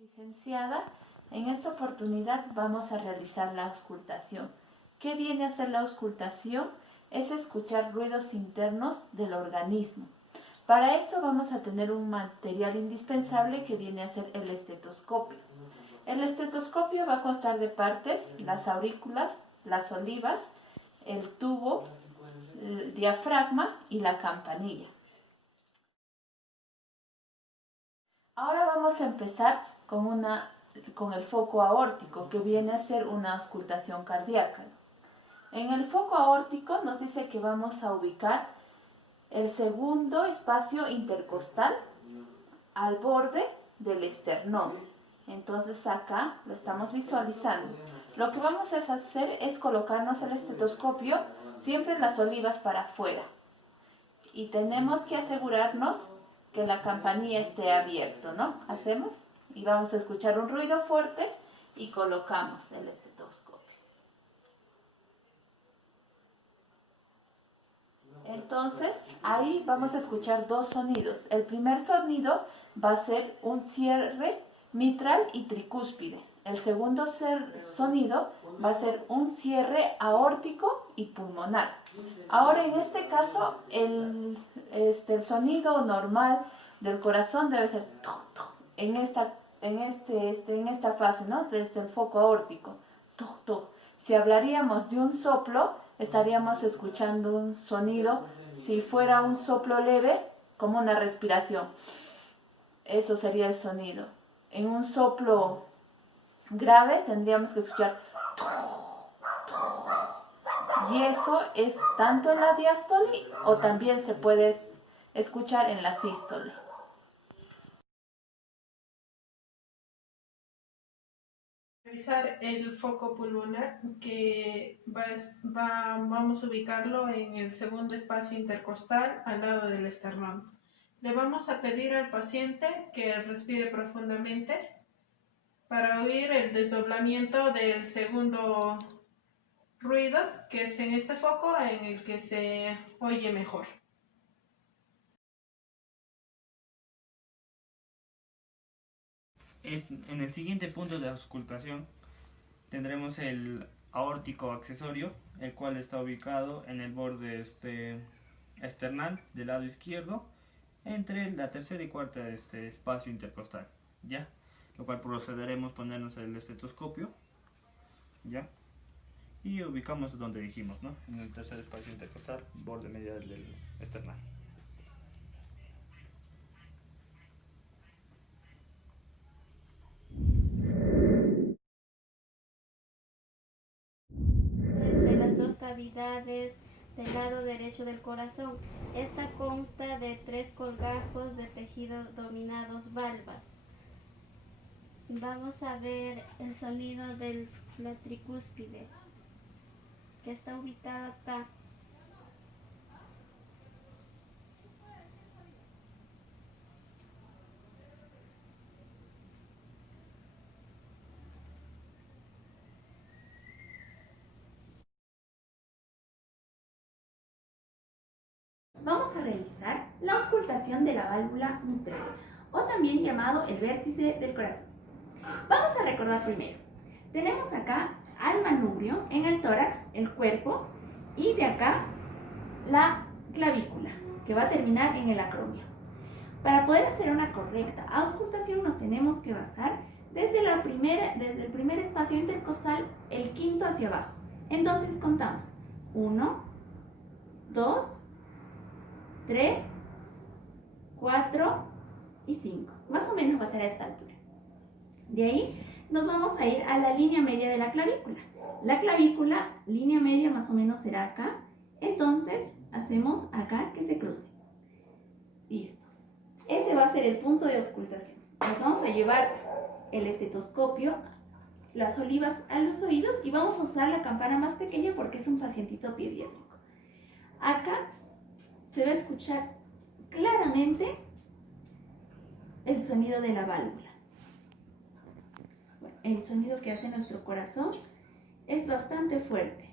Licenciada, en esta oportunidad vamos a realizar la auscultación. ¿Qué viene a ser la auscultación? Es escuchar ruidos internos del organismo. Para eso vamos a tener un material indispensable que viene a ser el estetoscopio. El estetoscopio va a constar de partes: las aurículas, las olivas, el tubo, el diafragma y la campanilla. Ahora vamos a empezar con el foco aórtico, que viene a ser una auscultación cardíaca. En el foco aórtico nos dice que vamos a ubicar el segundo espacio intercostal al borde del esternón. Entonces acá lo estamos visualizando. Lo que vamos a hacer es colocarnos el estetoscopio siempre en las olivas para afuera. Y tenemos que asegurarnos que la campanilla esté abierta, ¿no? Hacemos y vamos a escuchar un ruido fuerte y colocamos el estetoscopio. Entonces, ahí vamos a escuchar dos sonidos. El primer sonido va a ser un cierre mitral y tricúspide. El segundo sonido va a ser un cierre aórtico y pulmonar. Ahora, en este caso, el sonido normal del corazón debe ser toc, toc, en esta fase, ¿no? Desde el foco aórtico. Toc, toc. Si hablaríamos de un soplo, estaríamos escuchando un sonido, si fuera un soplo leve, como una respiración. Eso sería el sonido. En un soplo grave tendríamos que escuchar y eso es tanto en la diástole o también se puede escuchar en la sístole. Revisar el foco pulmonar que vamos a ubicarlo en el segundo espacio intercostal al lado del esternón. Le vamos a pedir al paciente que respire profundamente para oír el desdoblamiento del segundo ruido, que es en este foco en el que se oye mejor. En el siguiente punto de auscultación tendremos el aórtico accesorio, el cual está ubicado en el borde esternal del lado izquierdo, entre la tercera y cuarta espacio intercostal, ¿ya? Lo cual procederemos a ponernos el estetoscopio, ¿ya? Y ubicamos donde dijimos, ¿no? En el tercer espacio intercostal, borde medial del esternal. Entre las dos cavidades del lado derecho del corazón. Esta consta de 3 colgajos de tejido dominados valvas. Vamos a ver el sonido de la tricúspide, que está ubicado acá. Vamos a realizar la auscultación de la válvula mitral, o también llamado el vértice del corazón. Vamos a recordar primero. Tenemos acá al manubrio en el tórax, el cuerpo, y de acá la clavícula, que va a terminar en el acromio. Para poder hacer una correcta auscultación nos tenemos que basar desde el primer espacio intercostal, el quinto hacia abajo. Entonces contamos 1, 2, 3, 4 y 5. Más o menos va a ser a esta altura. De ahí nos vamos a ir a la línea media de la clavícula. La clavícula, línea media más o menos será acá. Entonces hacemos acá que se cruce. Listo. Ese va a ser el punto de auscultación. Nos vamos a llevar el estetoscopio, las olivas a los oídos y vamos a usar la campana más pequeña porque es un pacientito pediátrico. Acá se va a escuchar claramente el sonido de la válvula. Bueno, el sonido que hace nuestro corazón es bastante fuerte.